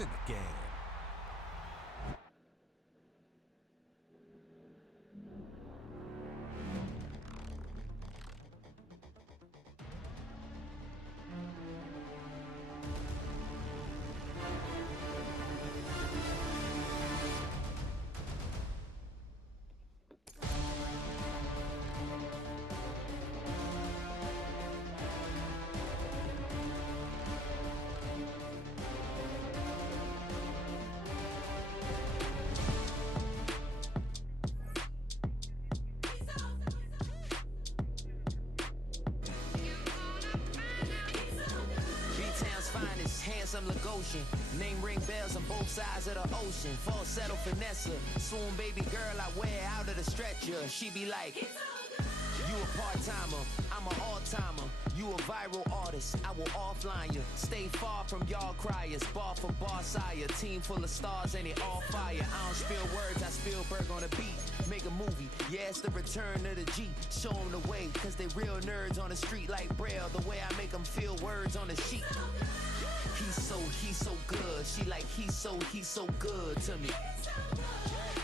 in the game. Handsome Lagosian, name ring bells on both sides of the ocean. Falsetto finesse, swoon baby girl I wear out of the stretcher. She be like, you a part-timer, I'm an all-timer. You a viral artist, I will offline you. Stay far from y'all criers, bar for bar sire. Team full of stars and it all fire. I don't spill words, I Spielberg on a beat. Make a movie, yeah, it's the return of the G. Show them the way, cause they real nerds on the street like Braille. The way I make them feel words on the sheet. He's so good. She like, he's so good to me.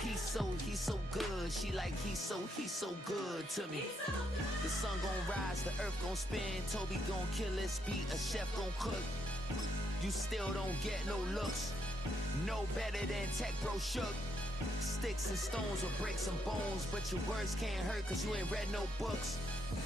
He's so good. She like, he's so good to me. The sun gon' rise, the earth gon' spin. Toby gon' kill this beat, a chef gon' cook. You still don't get no looks. No better than Tech Bro Shook. Sticks and stones will break some bones, but your words can't hurt cause you ain't read no books.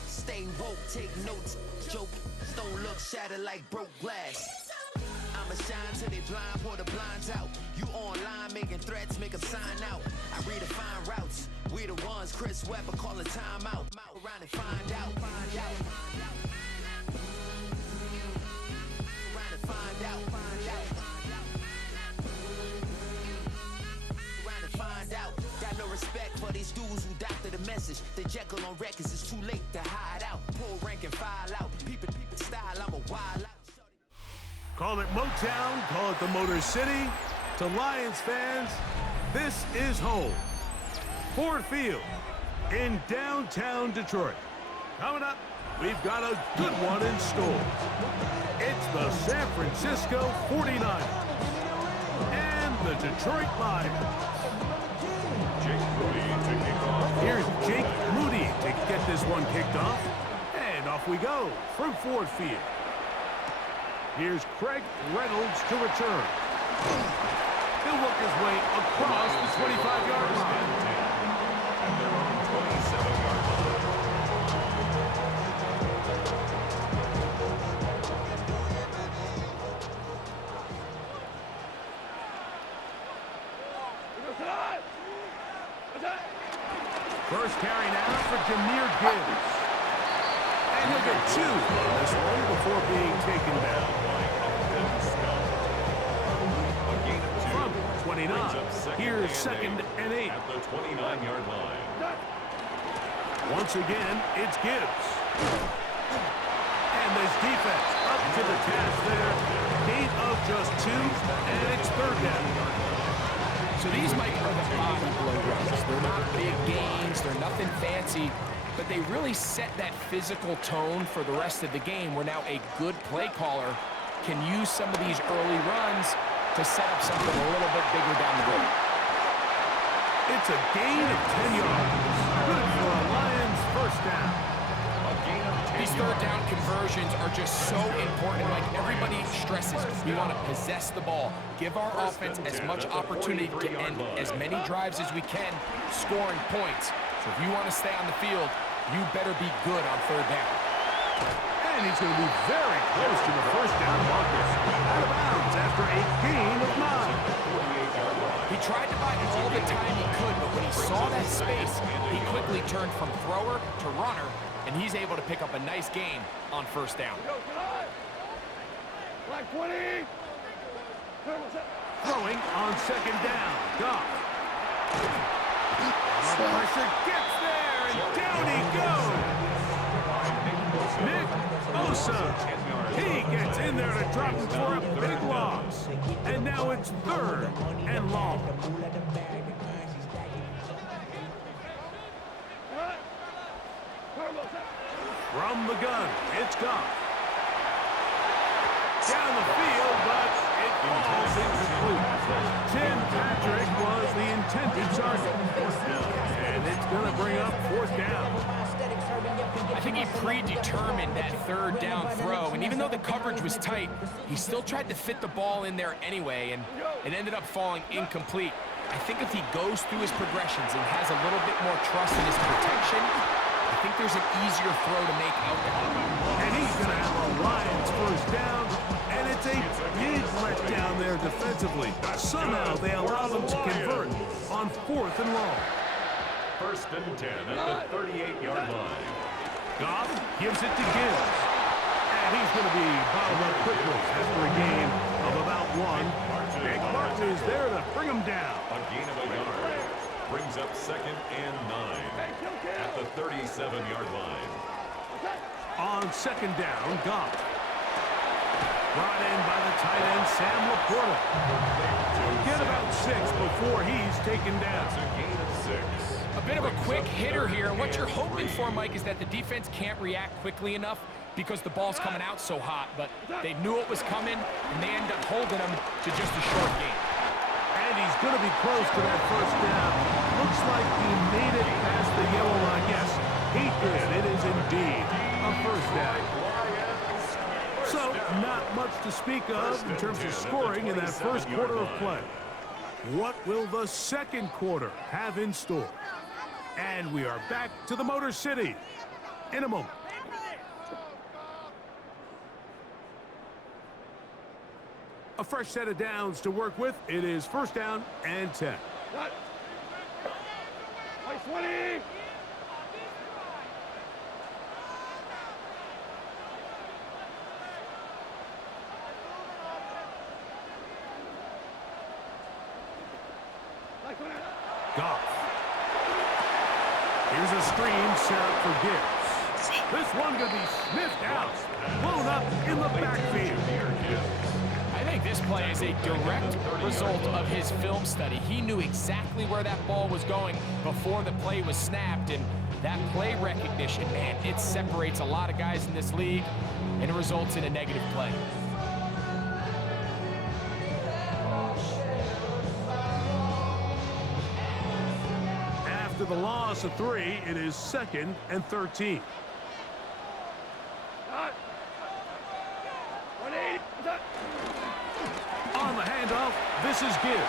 Stay woke, take notes, joke. Don't look shattered like broke glass. I'ma shine till they blind, pour the blinds out. You online making threats, make them sign out. I redefine routes. We the ones Chris Webber calling time out. Around and find out. Around and find out. Around and find out. Got no respect for these dudes who doctor the message. The Jekyll on records, it's too late to hide out. Pull rank and file out. Peep style, I'm a wild out. Call it Motown, call it the Motor City. To Lions fans, this is home. Ford Field in downtown Detroit. Coming up, we've got a good one in store. It's the San Francisco 49ers and the Detroit Lions. Jake Moody to kick off. Here's Jake Moody to get this one kicked off. And off we go from Ford Field. Here's Craig Reynolds to return. He'll work his way across the 25-yard line. At their own 27-yard line. First carry now for Jahmyr Gibbs. And he'll get 2 on this one before being taken down. From 29, here's 2nd and 8. At the 29-yard line. Once again, it's Gibbs. And this defense up to the task there. Gain of just 2, and it's 3rd down. So these, Mike, are the body blow runs. They're not big gains, they're nothing fancy, but they really set that physical tone for the rest of the game where now a good play caller can use some of these early runs to set up something a little bit bigger down the road. It's a gain of 10 yards. Good for a Lions first down. A gain of 10 These third down conversions are just so important. Like everybody stresses, we want to possess the ball, give our offense as much opportunity to end as many drives as we can, scoring points. So if you want to stay on the field, you better be good on 3rd down. And he's going to be very close to the first down marker. Out of bounds after a gain of 9. He tried to buy all the time he could, but when he saw that space, he quickly turned from thrower to runner, and he's able to pick up a nice gain on 1st down. Throwing on 2nd down. Goff. Pressure gets there, and down he goes. Nick Bosa. He gets in there to drop him for a big loss. And now it's 3rd and long. From the gun, it's Goff. Down the field, but it Ball's incomplete. Tim Patrick was the intended target. And it's going to bring up fourth down. I think he predetermined that third down throw, and even though the coverage was tight, he still tried to fit the ball in there anyway, and it ended up falling incomplete. I think if he goes through his progressions and has a little bit more trust in his protection, I think there's an easier throw to make out there. And he's going to have a Lions first down, and it's a big letdown there defensively. Somehow they allow them to convert on 4th and long. First and 10 at the 38-yard line. Goff gives it to Gibbs. And he's going to be bottled up quickly after a gain of about 1. Jake Martin is there to bring him down. A gain of a yard. Brings up 2nd and 9 at the 37-yard line. On 2nd down, Goff. Brought in by the tight end, Sam Laporta. Get about 6 before he's taken down. That's a gain of 6. A bit of a quick hitter here, and what you're hoping for, Mike, is that the defense can't react quickly enough because the ball's coming out so hot, but they knew it was coming, and they end up holding him to just a short gain. And he's going to be close to that first down. Looks like he made it past the yellow line. Yes, he did. It is indeed a first down. So, not much to speak of in terms of scoring in that first quarter of play. What will the second quarter have in store? And we are back to the Motor City in a moment. A fresh set of downs to work with. It is first down and 10. Goff. Here's a screen set up for Gibbs. This one going to be sniffed out. Blown up in the backfield. I think this play is a direct result of his film study. He knew exactly where that ball was going before the play was snapped, and that play recognition, man, it separates a lot of guys in this league, and it results in a negative play. After the loss of 3, it is 2nd and 13. On the handoff, this is Gibbs.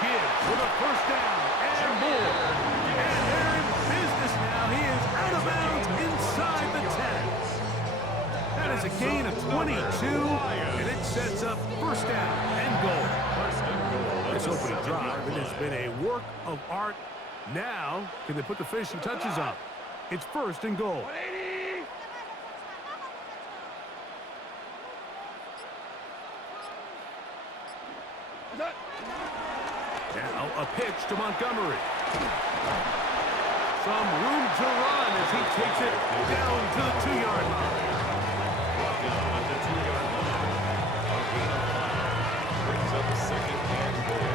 Gibbs with a first down and more. And they're in business now. He is out of bounds inside the 10. That is a gain of 22, and it sets up first down and goal. This opening drive, it has been a work of art. Now, can they put the finishing touches on? It's first and goal. Now a pitch to Montgomery. Some room to run as he takes it down to the 2-yard line. Down at the 2-yard line. A gain of 5. Brings up 2nd and goal.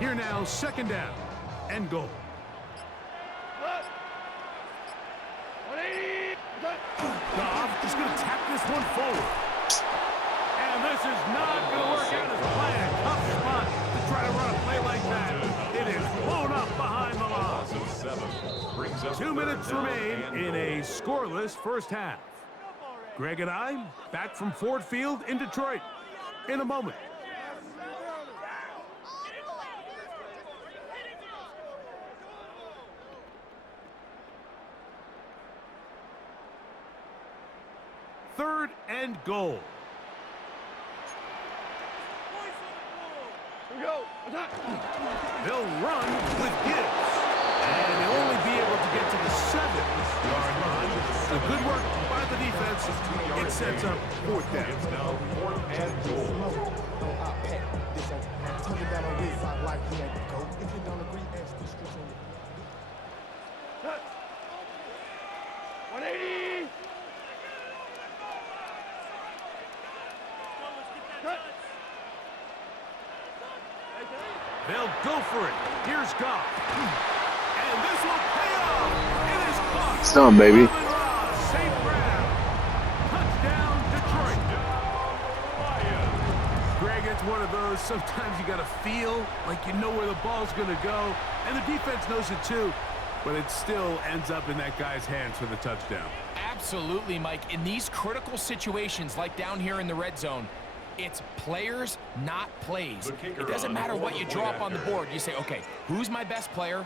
Here now, second down and goal. Goff is going to tap this one forward. And this is not going to work out as planned. Tough spot to try to run a play like that. It is blown up behind the line. 2 minutes remain in a scoreless first half. Greg and I back from Ford Field in Detroit in a moment. Third and goal. They'll run with Gibbs. And they'll only be able to get to the 7-yard line. So good work by the defense. It sets up fourth down. It's now 4th and goal. They'll go for it. Here's Goff. And this will pay off. It is caught. It's done, baby. St. Brown. Touchdown, Detroit. Greg, it's one of those. Sometimes you got to feel like you know where the ball's going to go. And the defense knows it too. But it still ends up in that guy's hands for the touchdown. Absolutely, Mike. In these critical situations, like down here in the red zone, it's players, not plays. It doesn't matter what you draw up on the board. You say, okay, who's my best player?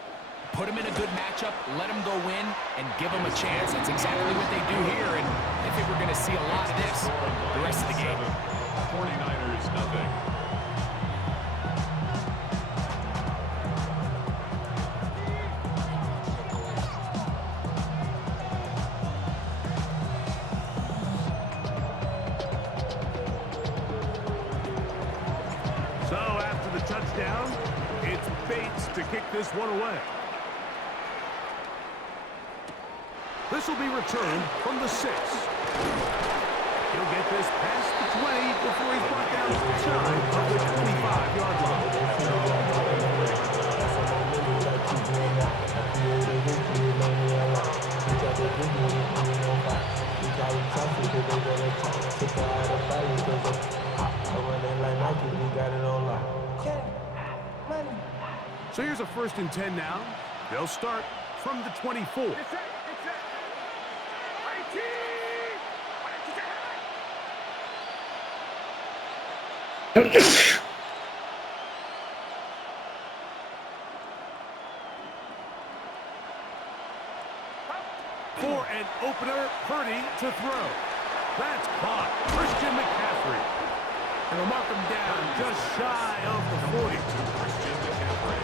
Put him in a good matchup, let him go win, and give him a chance. That's exactly what they do here, and I think we're going to see a lot of this the rest of the game. 49ers, nothing. So after the touchdown, it's Bates to kick this one away. This will be returned from the 6. He'll get this past the 20 before he's brought down shy of the 25-yard line. So here's a 1st and 10 now. They'll start from the 24. For an opener, Purdy to throw. That's caught. Christian McCaffrey. And they'll mark him down just shy of the 40.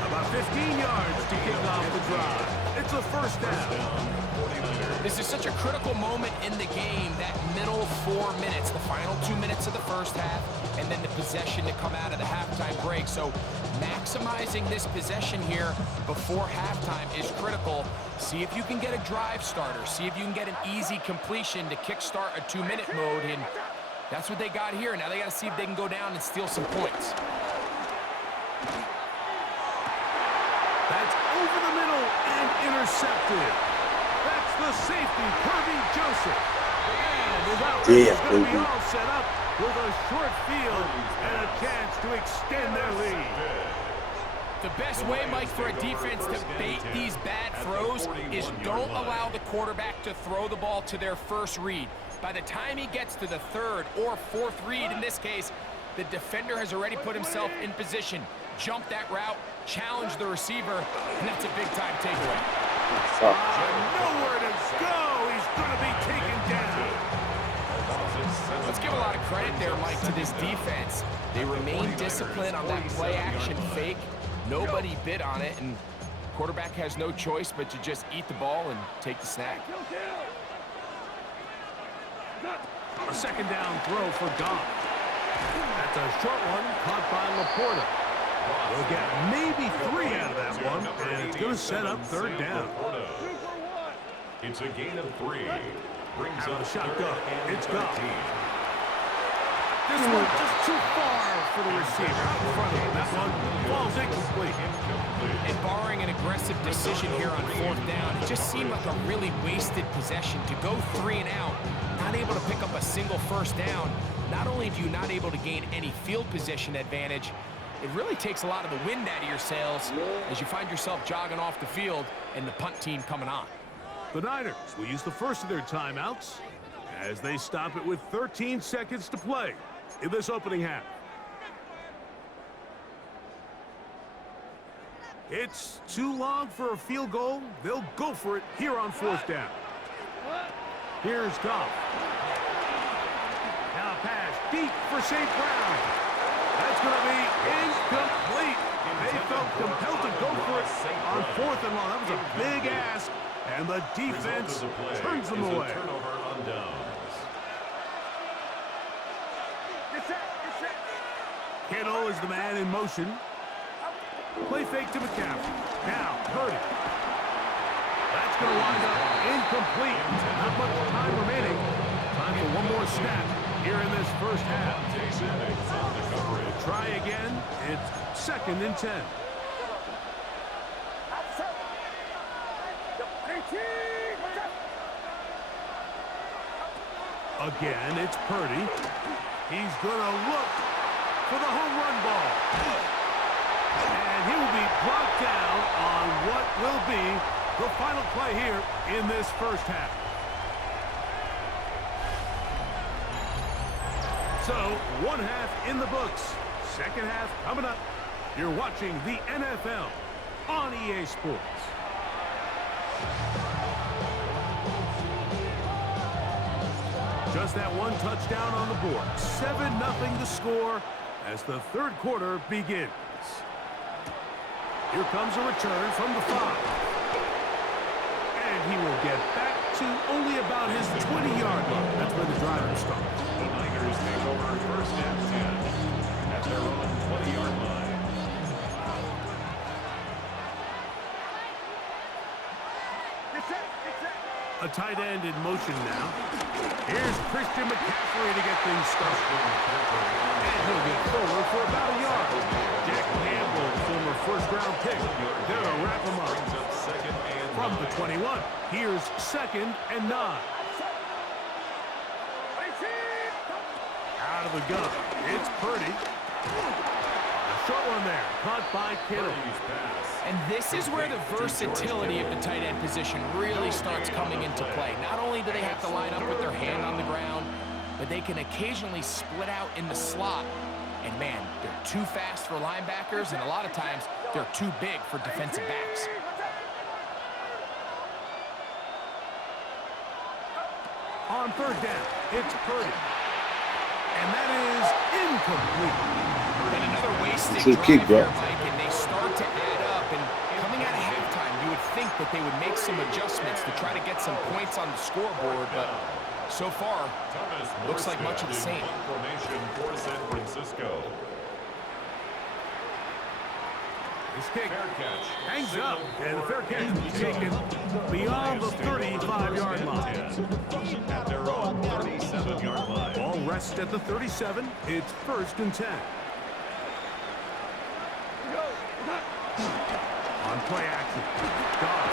About 15 yards to kick off the drive. It's a 1st down. This is such a critical moment in the game, that middle 4 minutes, the final 2 minutes of the first half, and then the possession to come out of the halftime break. So maximizing this possession here before halftime is critical. See if you can get a drive starter. See if you can get an easy completion to kickstart a 2-minute mode, and that's what they got here. Now they got to see if they can go down and steal some points. That's over the middle and intercepted. That's the safety, Kirby Joseph. And his offense is going to be all set up with a short field and a chance to extend their lead. The best way, Mike, for a defense to bait these bad throws is don't allow the quarterback to throw the ball to their first read. By the time he gets to the 3rd or 4th read, in this case, the defender has already put himself in position, jump that route, challenge the receiver, and that's a big-time takeaway. Nowhere to go. He's going to be taken down. Let's give a lot of credit there, Mike, to this defense. They remain disciplined on that play-action fake. Nobody bid on it, and quarterback has no choice but to just eat the ball and take the snap. A 2nd down throw for Goff. That's a short one caught by Laporta. They'll get maybe 3 out of that one, and it's going to set up 3rd down. It's a gain of 3. Brings Out up of the shotgun. It's 13. Goff. This one just too far for the receiver out in front of him. That one falls incomplete. And barring an aggressive decision here on 4th down, it just seemed like a really wasted possession to go 3 and out, not able to pick up a single 1st down. Not only do you not able to gain any field position advantage, it really takes a lot of the wind out of your sails as you find yourself jogging off the field and the punt team coming on. The Niners will use the first of their timeouts as they stop it with 13 seconds to play in this opening half. It's too long for a field goal. They'll go for it here on 4th down. Here's Goff. Now a pass deep for St. Brown. That's going to be incomplete. They felt compelled to go for it on 4th and long. That was a big ask, and the defense turns them away. Turnover on downs. Kittle is the man in motion. Play fake to McCaffrey. Now, Purdy. That's going to wind up incomplete. Not much time remaining. Time for one more snap here in this first half. Try again. It's 2nd and 10. Again, it's Purdy. He's going to look for the home run ball. And he will be brought down on what will be the final play here in this first half. So, one half in the books. Second half coming up. You're watching the NFL on EA Sports. Just that one touchdown on the board. 7-0 the score as the third quarter begins. Here comes a return from the 5. And he will get back to only about his 20-yard line. That's where the drive will start. The Niners take over 1st and 10 at their own 20-yard line. A tight end in motion now. Here's Christian McCaffrey to get things started. And he'll get forward for about a yard. Jack Campbell, former first-round pick. They're to wrap him up. From the 21, here's 2nd and 9. Out of the gun. It's Purdy. A short one there. Caught by Kittle. And this is where the versatility of the tight end position really starts coming into play. Not only do they have to line up with their hand on the ground, but they can occasionally split out in the slot. And man, they're too fast for linebackers, and a lot of times they're too big for defensive backs. On 3rd down, it's Purdy. And that is incomplete. And another wasted It's a drive kick, bro. here, Mike, and they start to add up. And coming out of halftime, you would think that they would make some adjustments to try to get some points on the scoreboard, but so far, looks like much of the same. Formation for San Francisco. This kick hangs up, and the fair catch is taken beyond the 35-yard line. At their own 37-yard line. Ball rests at the 37. It's 1st and 10. On play action. Goff.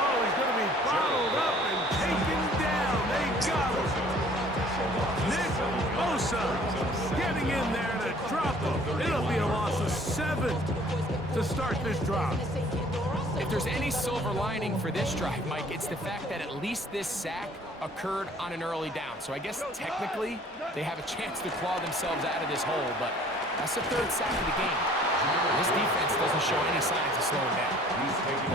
Oh, he's going to be bottled up and taken down. They got him. Nick Bosa getting in there to drop him. It'll be a loss of 7 to start this drive. If there's any silver lining for this drive, Mike, it's the fact that at least this sack occurred on an early down. So I guess technically they have a chance to claw themselves out of this hole, but that's the 3rd sack of the game. This defense doesn't show any signs of slowing down.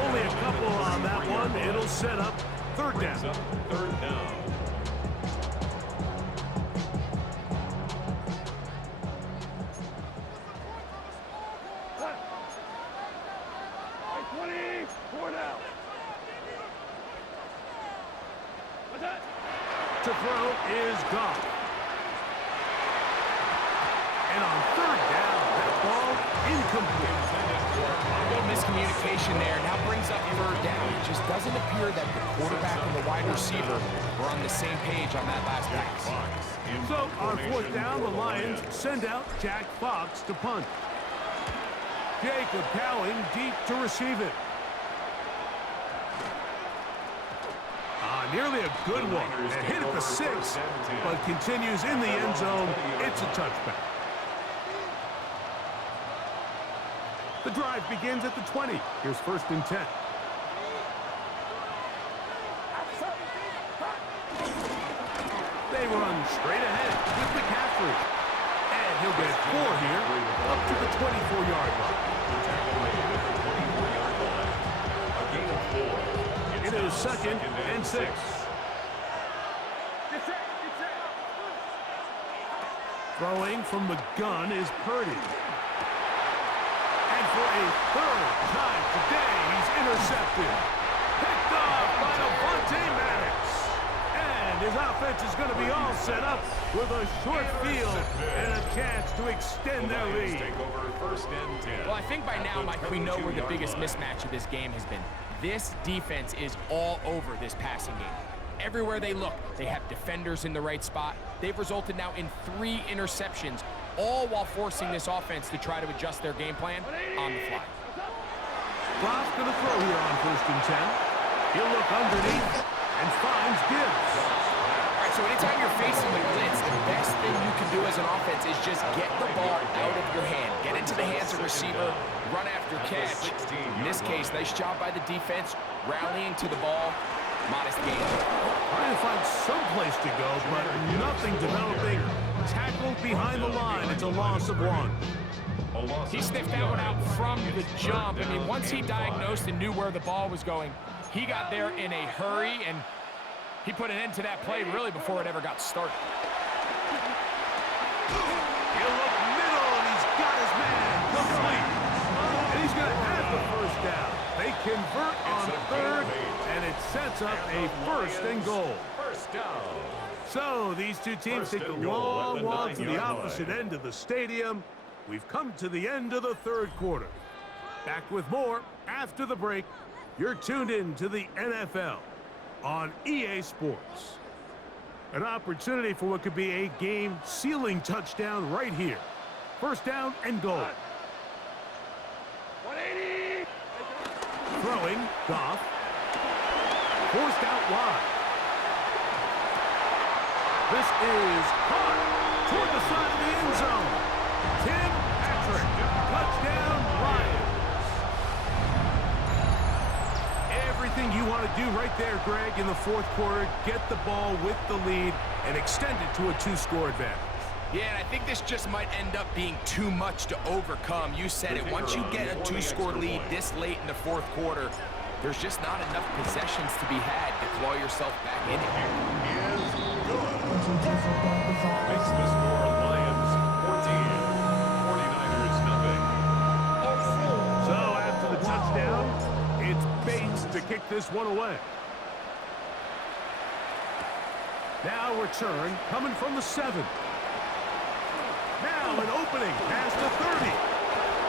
Only a couple on that one. It'll set up 3rd down. 3rd down. To throw is Goff. And on 3rd down, that ball incomplete. A little miscommunication there. Now brings up 3rd down. It just doesn't appear that the quarterback and the wide receiver were on the same page on that last pass. So on 4th down, the Lions send out Jack Fox to punt. Jacob Cowing deep to receive it. Nearly a good one. And hit at the 6, but continues in the end zone. It's a touchback. The drive begins at the 20. Here's 1st and 10. They run straight ahead with McCaffrey. And he'll get 4 here up to the 24-yard line. A gain of 4. It is 2nd and 6. Throwing from the gun is Purdy. And for a 3rd time today, he's intercepted. Picked off by Devontae Maddox. And And his offense is going to be all set up with a short field and a chance to extend their lead. Take over first and 10. Well, I think by now, Mike, we know where the biggest mismatch of this game has been. This defense is all over this passing game. Everywhere they look, they have defenders in the right spot. They've resulted now in 3 interceptions, all while forcing this offense to try to adjust their game plan on the fly. Goff's going to throw here on first and 10. He'll look underneath and finds Gibbs. All right, so anytime you're facing the blitz, the best thing you can do as an offense is just get the ball out of your hand. Get into the hands of receiver, run after catch. In this case, nice job by the defense, rallying to the ball. Modest gain. Trying to find some place to go, but nothing developing. Tackled behind the line. It's a loss of 1. He sniffed that one out from the jump. I mean, once he diagnosed and knew where the ball was going, he got there in a hurry, and he put an end to that play really before it ever got started. He'll look middle, and he's got his man complete. And he's going to have the first down. They convert on third, and it sets up a first and goal. First down. So these two teams take a long walk to the opposite end of the stadium. We've come to the end of the third quarter. Back with more after the break. You're tuned in to the NFL on EA Sports. An opportunity for what could be a game-sealing touchdown right here. First down and goal. 180. Throwing, Goff. Forced out wide. This is caught toward the side of the end zone. Tim Patrick, touchdown Lions. Everything you want to do right there, Greg, in the fourth quarter. Get the ball with the lead and extend it to a 2-score advantage. Yeah, and I think this just might end up being too much to overcome. You said it. Once you get a 2-score lead this late in the fourth quarter, there's just not enough possessions to be had to claw yourself back in it. Makes the score Lions 14, 49ers nothing. So after the touchdown, it's Bates to kick this one away. Now return coming from the 7. Now an opening past the 30.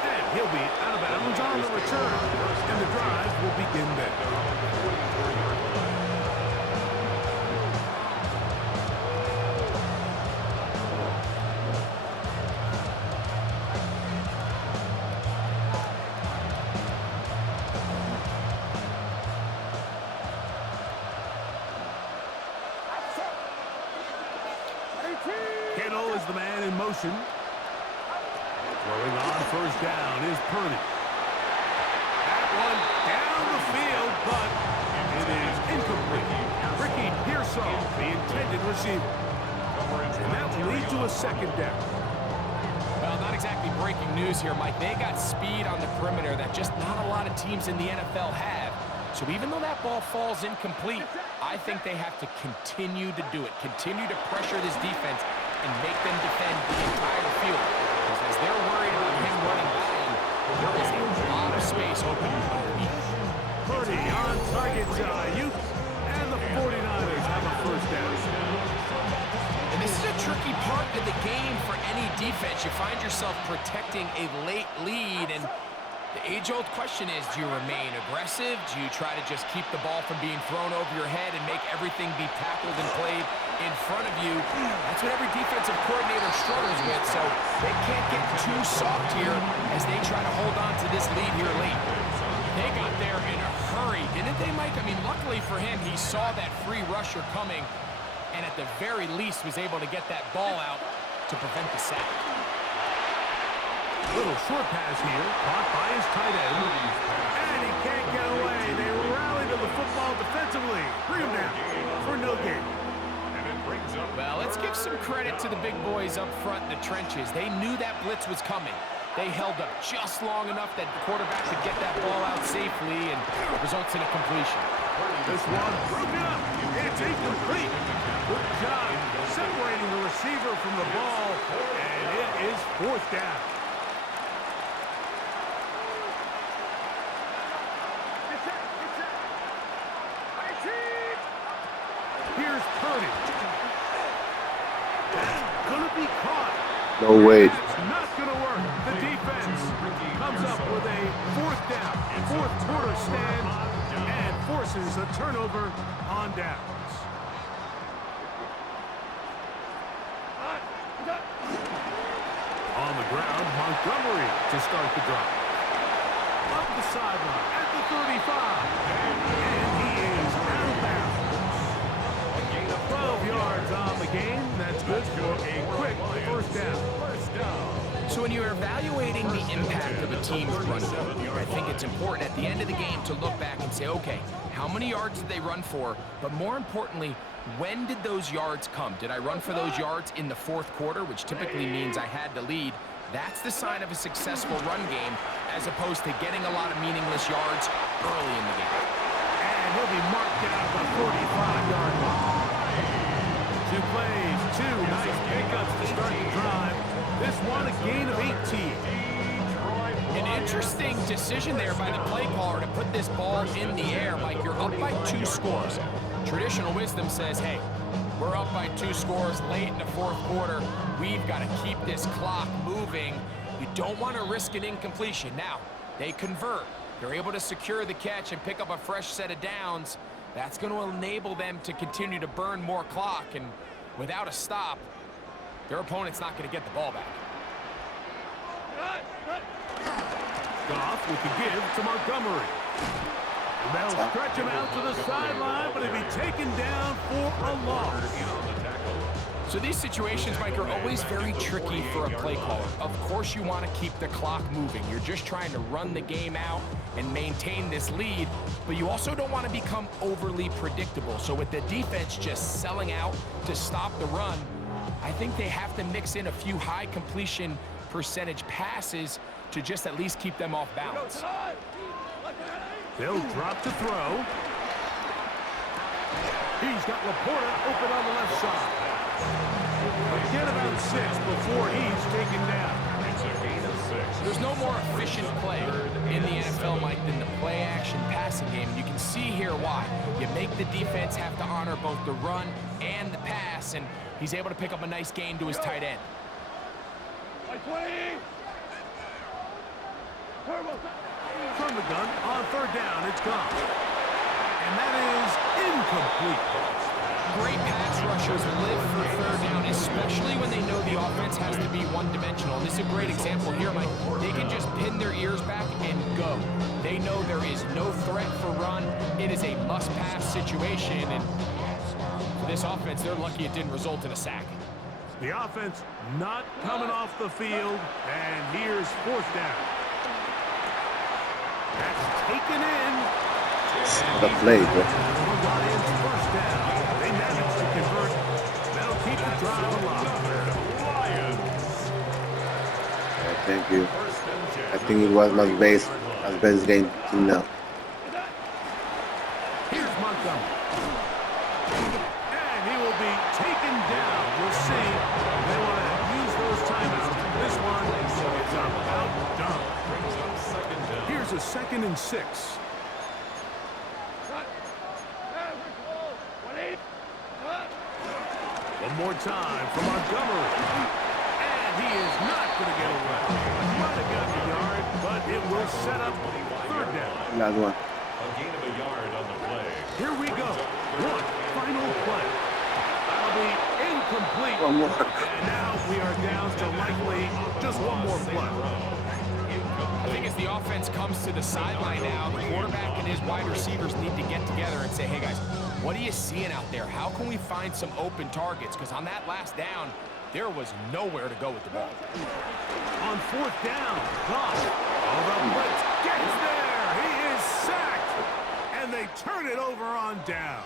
And he'll be out of bounds on the return. And the drive will begin there. Kittle is the man in motion. Throwing on first down is Purdy. That one down the field, but it is incomplete. Ricky Pearsall, the intended receiver. And that will lead to a second down. Well, not exactly breaking news here, Mike. They got speed on the perimeter that just not a lot of teams in the NFL have. So even though that ball falls incomplete, I think they have to continue to do it. Continue to pressure this defense and make them defend the entire field. Because as they're worried about him running by him, there is a lot of space open underneath. Purdy on target to Ayuk, and the 49ers have a first down. And this is a tricky part of the game for any defense. You find yourself protecting a late lead, and the age-old question is, do you remain aggressive? Do you try to just keep the ball from being thrown over your head and make everything be tackled and played in front of you? That's what every defensive coordinator struggles with, so they can't get too soft here as they try to hold on to this lead here late. They got there in a hurry, didn't they, Mike? I mean, luckily for him, he saw that free rusher coming and at the very least was able to get that ball out to prevent the sack. Little short pass here, caught by his tight end. And he can't get away. They rally to the football defensively. Bring him down for no gain. Well, let's give some credit to the big boys up front in the trenches. They knew that blitz was coming. They held up just long enough that the quarterback could get that ball out safely and results in a completion. This one broken up. It's incomplete. Good job separating the receiver from the ball. And it is fourth down. Here's Purdy. No way. That's not going to work. The defense comes up with a fourth down, fourth quarter stand, and forces a turnover on downs. On the ground, Montgomery to start the drive. Up the sideline at the 35. And he is out of bounds. 12 yards on the game. That's good for a quick first down. So when you're evaluating the impact of a team's run game, I think it's important at the end of the game to look back and say, okay, how many yards did they run for? But more importantly, when did those yards come? Did I run for those yards in the fourth quarter, which typically means I had to lead? That's the sign of a successful run game, as opposed to getting a lot of meaningless yards early in the game. And he'll be marked down at the 45-yard line. 2 plays, 2 nice pickups to start the drive. This one a gain of 18. An interesting decision there by the play caller to put this ball in the air. Mike, you're up by 2 scores. Traditional wisdom says, hey, we're up by 2 scores late in the fourth quarter. We've got to keep this clock moving. You don't want to risk an incompletion. Now, they convert. They're able to secure the catch and pick up a fresh set of downs. That's going to enable them to continue to burn more clock. And without a stop, their opponent's not going to get the ball back. Goff with the give to Montgomery. They'll stretch him out to the sideline, but he'll be taken down for a loss. So these situations, Mike, are always very tricky for a play caller. Of course you want to keep the clock moving. You're just trying to run the game out and maintain this lead, but you also don't want to become overly predictable. So with the defense just selling out to stop the run, I think they have to mix in a few high completion percentage passes to just at least keep them off balance. They'll drop to throw. He's got Laporta open on the left side. Get about 6 before he's taken down. It's a gain of 6. There's no more efficient play in the NFL, Mike, than the play-action passing game. You can see here why. You make the defense have to honor both the run and the pass, and he's able to pick up a nice gain to his tight end. From the gun, on third down, it's gone. And that is incomplete. Great pass rushers live for third down, especially when they know the offense has to be one-dimensional. And this is a great example here, Mike. They can just pin their ears back and go. They know there is no threat for run. It is a must-pass situation. And for this offense, they're lucky it didn't result in a sack. The offense not coming off the field, and here's fourth down. That's taken in. The play, bro. Lions first down. They managed to convert. That'll keep the drive alive. Yeah, thank you. I think it was my best game till now. Here's Montgomery. And he will be taken down. We'll see. They want to use those timeouts. This one is about done. Here's a 2nd and 6. One more time for Montgomery. And he is not going to get away. Might have got the yard, but it will set up third down. Last one. A gain of a yard on the play. Here we go. One final play. That'll be incomplete. One more. And now we are down to likely just one more play. I think as the offense comes to the sideline now, the quarterback and his wide receivers need to get together and say, hey, guys, what are you seeing out there? How can we find some open targets? Because on that last down, there was nowhere to go with the ball. On fourth down, Goff. Oh, the blitz gets there. He is sacked. And they turn it over on downs.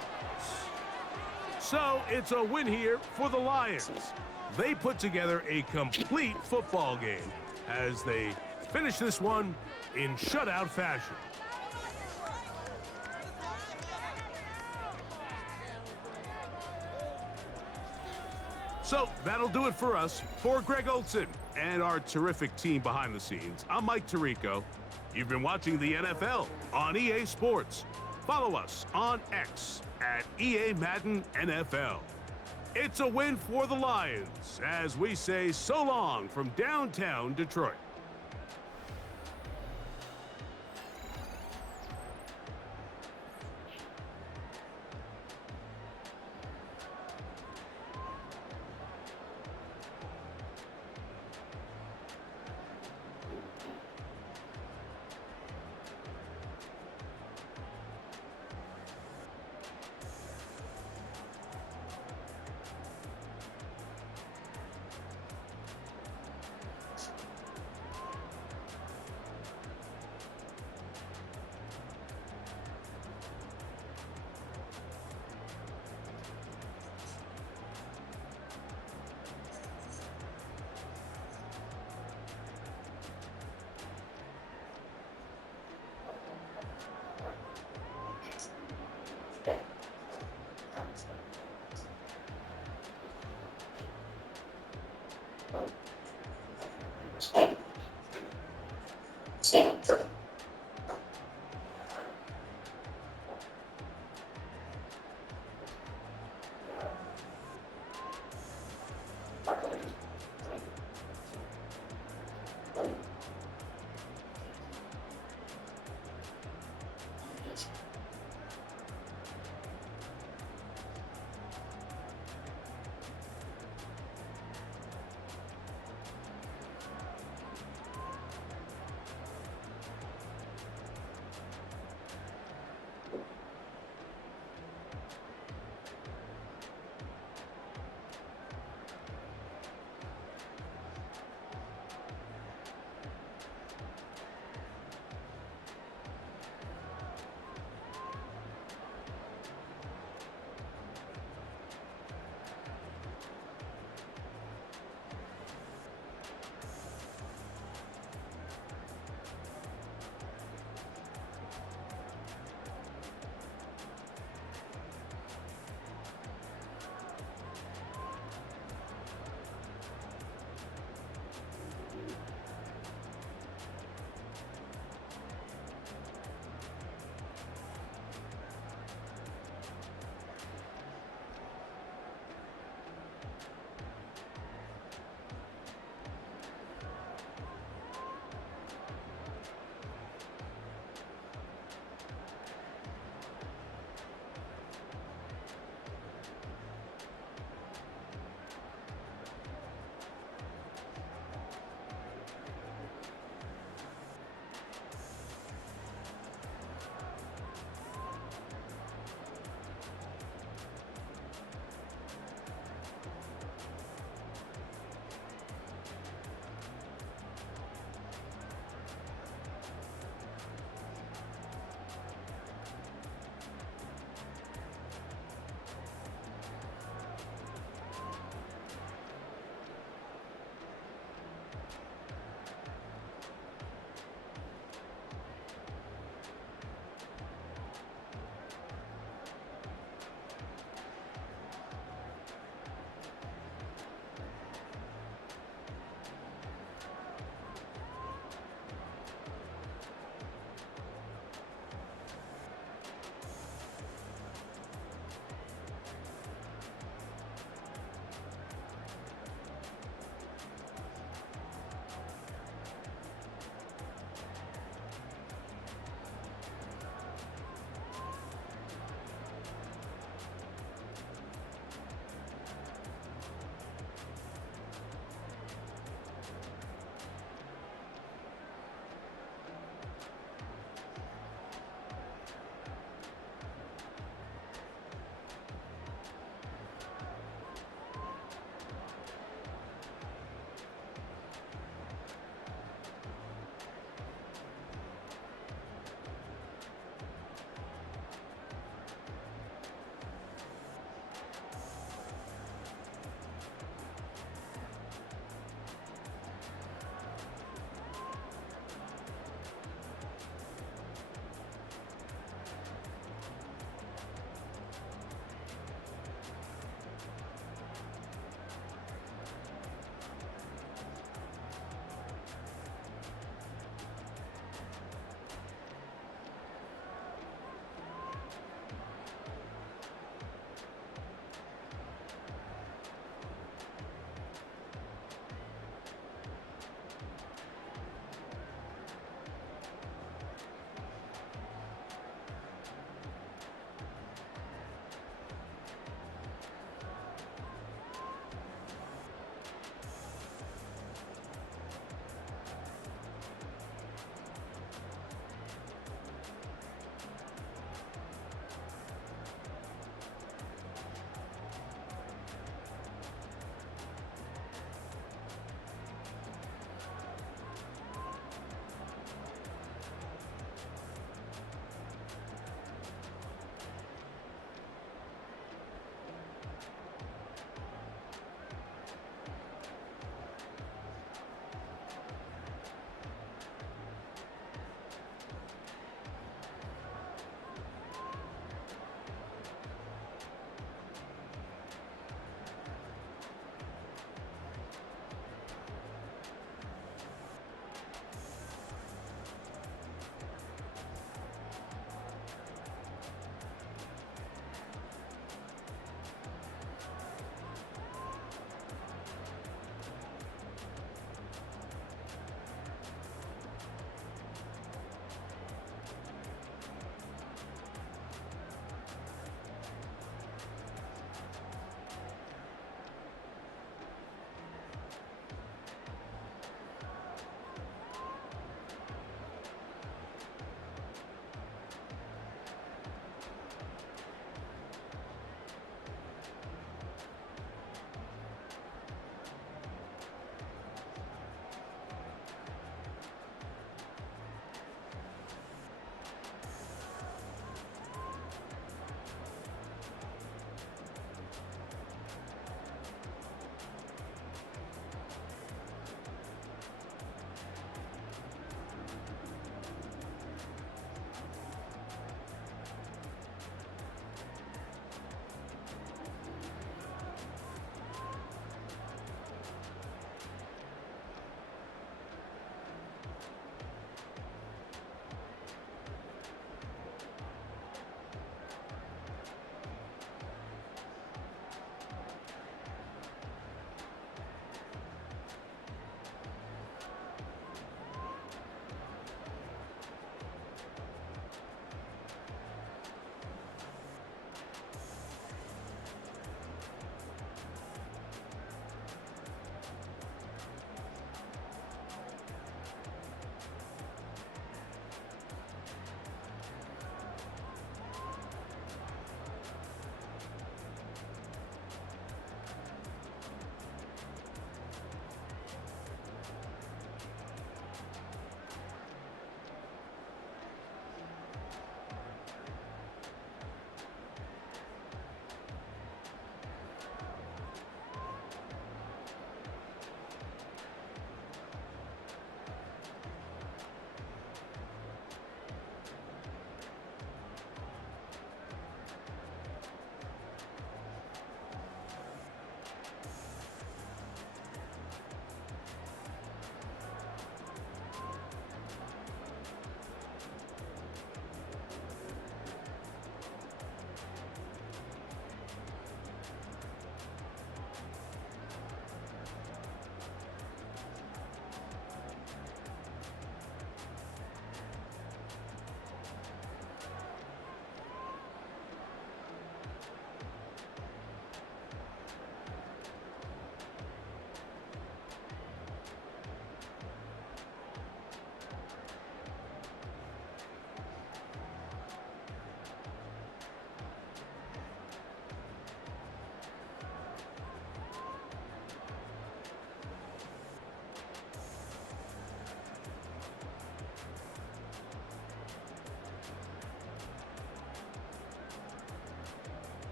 So it's a win here for the Lions. They put together a complete football game as they finish this one in shutout fashion. So that'll do it for us. For Greg Olson and our terrific team behind the scenes, I'm Mike Tirico. You've been watching the NFL on EA Sports. Follow us on X at EA Madden NFL. It's a win for the Lions as we say so long from downtown Detroit.